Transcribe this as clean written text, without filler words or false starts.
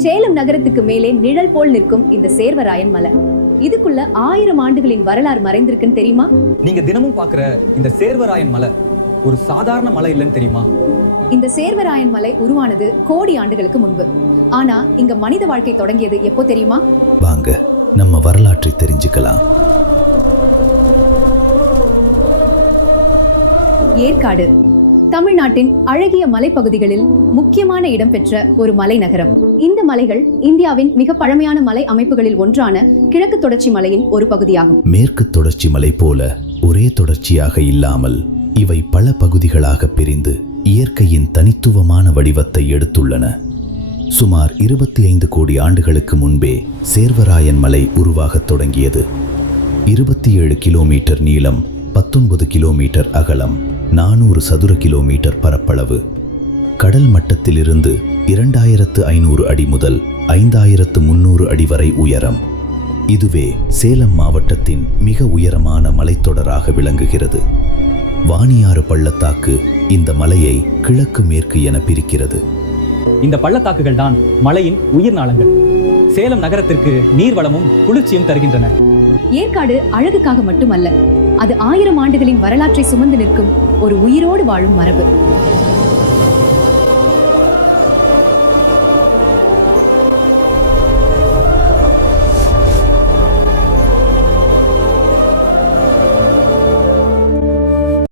சேலம் நகரத்துக்கு மேலே நிழல் போல் நிற்கும் இந்த சேர்வராயன் மலை, இதுக்குள்ள 1000 ஆண்டுகளின் வரலாறு மறைந்திருக்குன்னு தெரியுமா? நீங்க தினமும் பாக்குற இந்த சேர்வராயன் மலை ஒரு சாதாரண மலை இல்லைன்னு தெரியுமா? இந்த சேர்வராயன் மலை உருவானது கோடி ஆண்டுகளுக்கு முன்பு. ஆனா இங்க மனித வாழ்க்கை தொடங்கியது எப்போ தெரியுமா? வாங்க நம்ம வரலாற்றை தெரிஞ்சுக்கலாம். ஏற்காடு தமிழ்நாட்டின் அழகிய மலைப்பகுதிகளில் முக்கியமான இடம் பெற்ற ஒரு மலை நகரம். இந்த மலைகள் இந்தியாவின் மிக பழமையான மலை அமைப்புகளில் ஒன்றான கிழக்கு தொடர்ச்சி மலையின் ஒரு பகுதியாகும். மேற்கு தொடர்ச்சி மலை போல ஒரே தொடர்ச்சியாக இல்லாமல் இவை பல பகுதிகளாக பிரிந்து இயற்கையின் தனித்துவமான வடிவத்தை எடுத்துள்ளன. சுமார் 25 கோடி ஆண்டுகளுக்கு முன்பே சேர்வராயன் மலை உருவாகத் தொடங்கியது. 27 கிலோமீட்டர் நீளம், 19 கிலோமீட்டர் அகலம், 400 சதுர கிலோமீட்டர் பரப்பளவு. கடல் மட்டத்திலிருந்து 2500 அடி முதல் 5300 அடி வரை உயரம். இதுவே சேலம் மாவட்டத்தின் மிக உயரமான மலைத்தொடராக விளங்குகிறது. வாணியாறு பள்ளத்தாக்கு இந்த மலையை கிழக்கு மேற்கு என பிரிக்கிறது. இந்த பள்ளத்தாக்குகள் தான் மலையின் உயிர் நாளங்கள். சேலம் நகரத்திற்கு நீர்வளமும் குளிர்ச்சியும் தருகின்றன. ஏற்காடு அழகுக்காக மட்டுமல்ல, அது 1000 ஆண்டுகளின் வரலாற்றை சுமந்து நிற்கும் ஒரு உயிரோடு வாழும் மரபு.